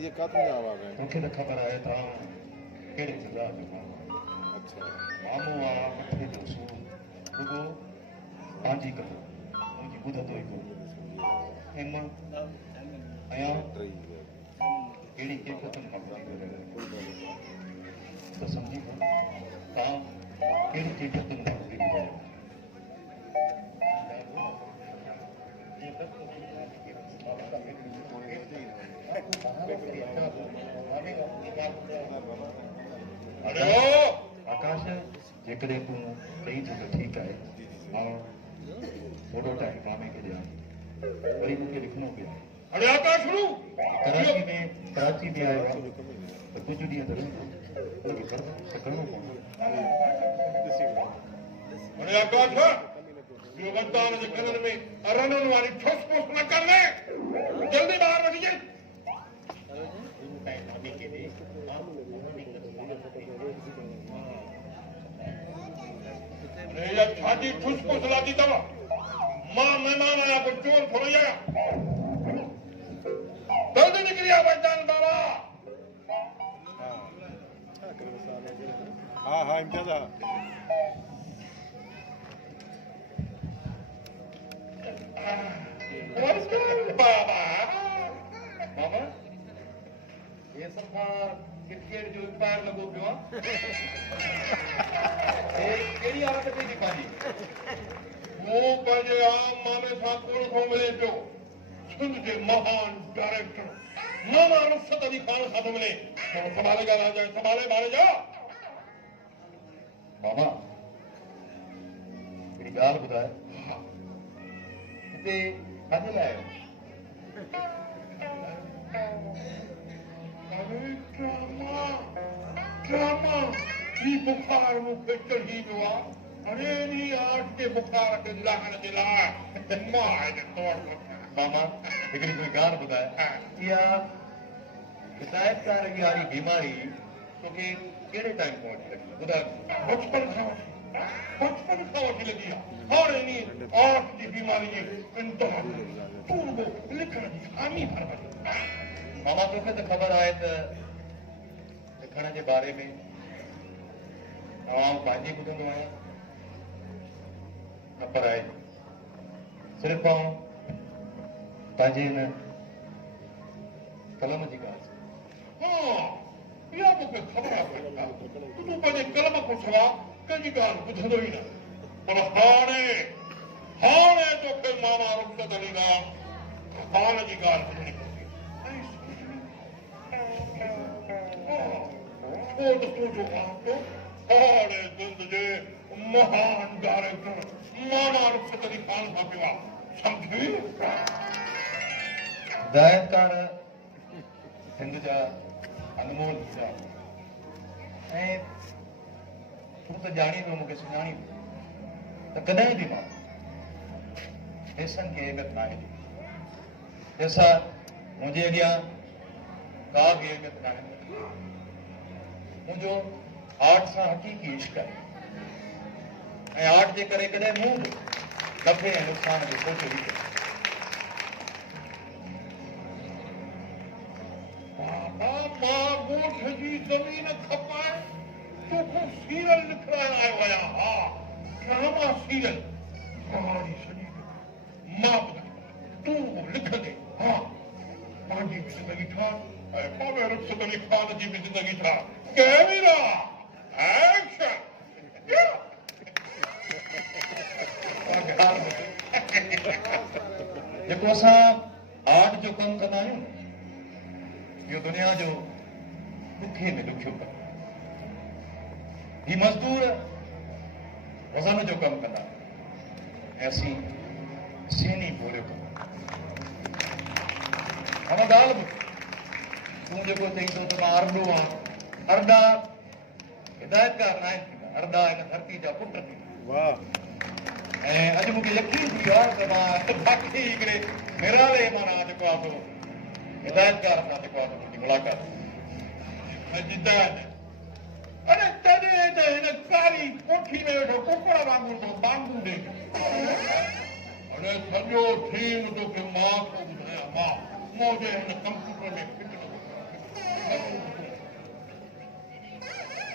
ये कातों जा आवाज है मूंखे त ख़बर आहे तव्हां कहिड़े जॻह जो माण्हू अच्छा मामो आहे मथे जो सूर रुॻो पंहिंजी कथो मुंहिंजी ॿुधंदो ई कोन हिम अयां ट्रई कहिड़ी कैफ़ियतुनि मां गुज़री रहियो त सम्झी वञो तव्हां कहिड़ी कैफ़ियतुनि मां गुज़री रहिया आकाश जेकॾहिं तूं चई थो त ठीकु आहे मां थोरो टाइम मामे खे ॾियां वरी मूंखे लिखणो पियो आहे अरे आकाश रू कराची में आयो आहे त कुझु ॾींहं त रहंदो उनखे करिणो पवंदो अरे आकाश यो वरदान जे कनन में अरनन वाली ठोस पोस न करने जल्दी बाहर वठिजे अरे या छाती ठुस पोस लाती तवा मां मेहमान आया को चोर थोड़ी आया जल्दी निकलिया वरदान बाबा हाँ हाँ इम्तियाज बाबा मामा ये सफा क्रिकेट जो पैर लगो पियो ए केड़ी हालत थी थी पाजी वो पंहिंजे आम मामे सां कोन खो मिले पियो सिंध जे महान डायरेक्टर मामा रुखसत अली खान सां थो मिले थोरो संभाले ॻाल्हाए संभाले बारे जा मामा हिकिड़ी ॻाल्हि ॿुधाए हिते छाजे लाइ आयो अरे ड्रामा ड्रामा ही बुखार मूंखे चढ़ी वियो आहे अरे नी आठ के बुखार के लाहण जे लाइ मां हिन तौर मामा हिकिड़ी कोई ॻाल्हि ॿुधाए इहा हिदायतकार वारी बीमारी तोखे कहिड़े टाइम खां वठी लॻी ॿुधाए बचपन खां वठी लॻी आहे हाणे नी आठ जी बीमारी जी इंतहा तूं रुॻो लिखण जी खामी भर वठी मामा तोखे त ख़बर आहे त लिखण जे बारे में आउं पंहिंजी ॿुधंदो आहियां न पर आहे सिर्फ़ु आउं पंहिंजे हिन कलम जी ॻाल्हि हाँ इहा मूंखे ख़बर आहे तूं पंहिंजे कलम खां सवाइ कंहिंजी ॻाल्हि ॿुधंदो ई न पर हाणे तोखे मामा रुखसत अली खान जी ॻाल्हि ॿुधणी पवंदी छो त तूं जो हाणे सिंध जे महान डायरेक्टर मामा रुखसत अली खान सां पियो आहे सम्झी हिदायतकार सिंध जा अनमोल हीरा ऐं तूं त ॼाणी पियो मूंखे सुञाणी पियो त कॾहिं बि मां पैसनि खे अहमियत न आहे जंहिंसां मुंहिंजे अॻियां का बि अहमियत न आहे मुंहिंजो आर्ट सां हक़ीक़ी इश्क आहे ऐं आर्ट जे करे कॾहिं मूं बि नफ़े ऐं नुक़सान जो सोचियो ई कोन्हे मां ॻोठ जी ज़मीन खपाए तोखां सीरियल लिखाइण आयो आहियां हा ड्रामा सीरियल कहाणी सॼी मां ॿुधाईंदुसि तूं लिखंदे हा पंहिंजी बि ज़िंदगी ठाह ऐं मामे रुखसत अली खान जी बि ज़िंदगी ठाह कैमरा एक्शन जेको असां आर्ट जो कमु कंदा आहियूं इहो दुनिया जो ॾुखे में ॾुखियो कमु ही मज़दूर वज़न जो कमु कंदा ऐं असीं सेनी बोरियो कमु हाणे ॻाल्हि ॿुध तूं जेको चई थो त मां अरडो आहियां अरडा हिदायतकार न आहिनि थींदा अरडा हिन धरती जा पुट थींदा वाह ऐं अॼु मूंखे यकीन थी वियो आहे त मां बाक़ी हिकिड़े निराले माना जेको आहे सो हिदायतकार सां जेको आहे मुंहिंजी मुलाक़ात अरे तॾहिं त हिन कारी कोठी में वेठो कुकड़ वांगुरु थो बांगू ॾे अरे सॼो थीम तोखे मां थो ॿुधायां मां मुंहिंजे हिन कंप्यूटर में फिट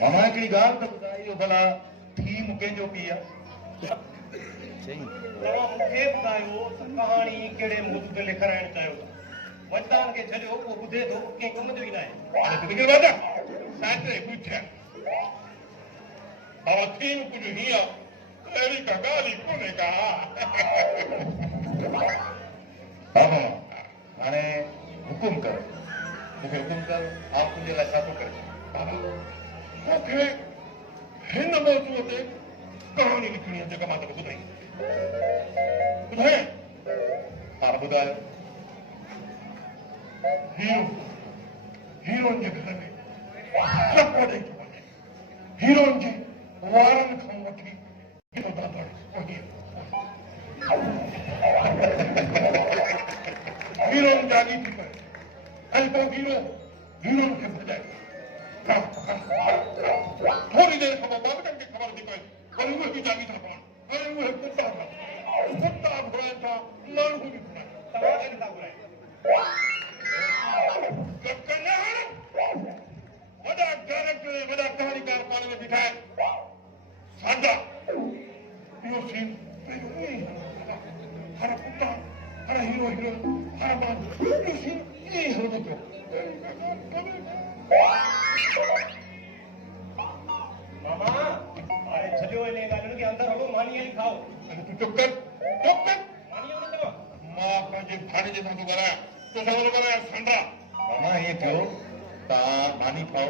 मामा हिकिड़ी ॻाल्हि त ॿुधाई भला थीम कंहिंजो पी आहे तव्हां मूंखे ॿुधायो त कहाणी कहिड़े मौज़ूअ ते लिखाइणु चाहियो था वचदान खे छॾियो उहो ॿुधे थो कंहिं कम जो ई न आहे हाणे तूं निकिरी वञ साइकिल पुछिया बाबा थीम कुझु हीअं अहिड़ी का ॻाल्हि ई कोन्हे का हा मामा हाणे हुकुम कर मूंखे हुकुम कर आप तुंहिंजे लाइ छा थो करे बाबा मूंखे हिन मौज़ूअ ते कहाणी लिखणी आहे जेका मां तोखे ॿुधाई ॿुधाए हा ॿुधायो हीरोइन जे घर में ट्रक ॾेई थो वञे हीरोइन जे वारनि खां वठी हीरो दादा हीरोइन जागी थी पए ऐं पोइ हीरोइन खे भॼाए थोरी देरि खां पोइ बाबटनि खे ख़बर थी पए वरी उहे बि जागी था पवनि ऐं उहे कुता घुराइनि था माण्हू बि घुराइनि तव्हांखे नथा घुराए वॾा डायरेक्टर वॾा कहाणीकार पाण में बीठा आहिनि सादा इहो सीन पंहिंजो ईअं ई हर कुता हर हीरो हर बांध इहो सीन ईअं ई हलंदो पियो मामा हाणे छॾियो इन ॻाल्हियुनि खे अंदरि हलो मानी आई खाओ तूं चुप कर मानी वञो तव्हां मां पंहिंजे भाणे सां थो ॻाल्हायां तोसां थो ॻाल्हायां संडा मामा ईअं कयो तव्हां मानी खाओ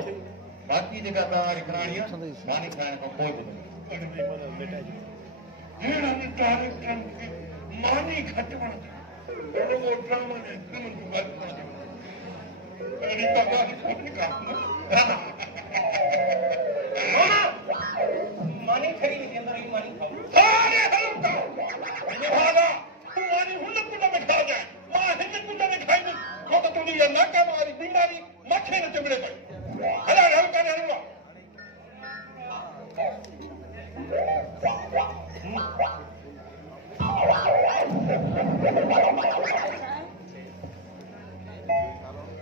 बाक़ी जेका तव्हां लिखणाणी आहे मानी खाइण खां पोइ ॿुधायो अहिड़नि डायरेक्टरनि खे मानी घटि वणंदी रुॻो ड्रामा ऐं फिल्म जूं ॻाल्हियूं अहिड़ी का ॻाल्हि कोन्हे का मानी खड़ी हुई अंदर ही मानी खाओ सारे हलंदा निभागा तूं मानी हुन कुंड में खा जाए मां हिन कुंड में खाईंदुसि छो त तुंहिंजी इहा नाका वारी बीमारी मथे न चिमिड़े पई हला हल्का न हलंदा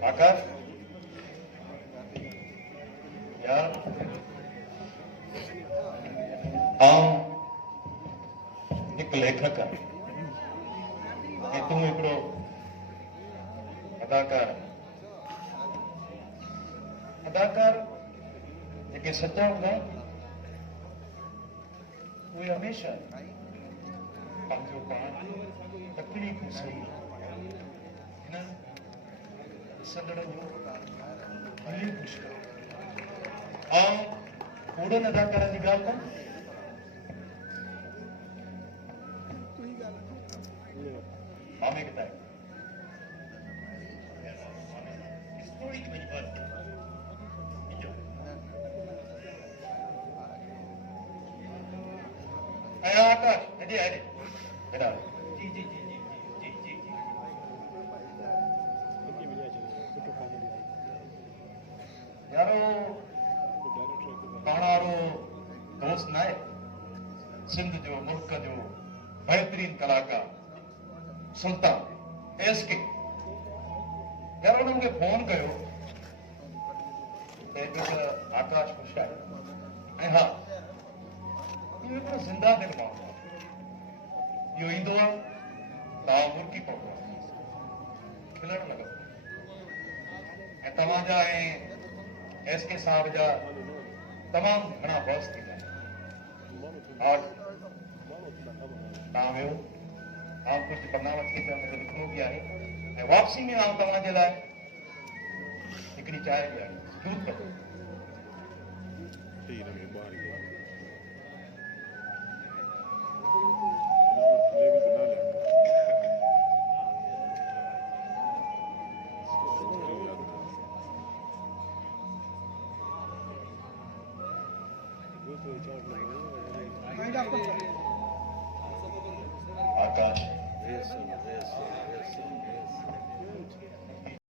आकाश यार हिकु लेखक आहे ऐं तूं हिकिड़ो अदाकार जेके सचा हूंदा आहिनि उहे हमेशह पंहिंजो पाण तकलीफ़ूं सही हिन ॾिसंदड़ जो भली ख़ुशि ऐं कूड़नि अदाकारनि जी ॻाल्हि कोन्हे मामे के टाइम स्टोरी की मेरी बात आकाश हेॾे हेॾे हेॾा जी जी जी जी जी जी जी यारो पाण वारो दोस्त न आहे सिंध जो मुल्क जो बहितरीन कलाकार सुल्तान एसके यार हुन मूंखे फोन कयो त हिकु आकाश खुश आहे ऐं हा इहो हिकिड़ो ज़िंदा दिलि माण्हू आहे इहो ईंदो आहे तव्हां मुर्की पवंदो आहे खिलण लॻंदो ऐं तव्हांजा ऐं एसके साहिब जा तमामु घणा बॉस थींदा आहिनि तव्हां वियो कुझु पन्ना वठी अचां मूंखे लिखणो बि आहे ऐं वापसी में तव्हांजे लाइ हिकिड़ी चांहि बि आहे ज़रूरु कजो आकाश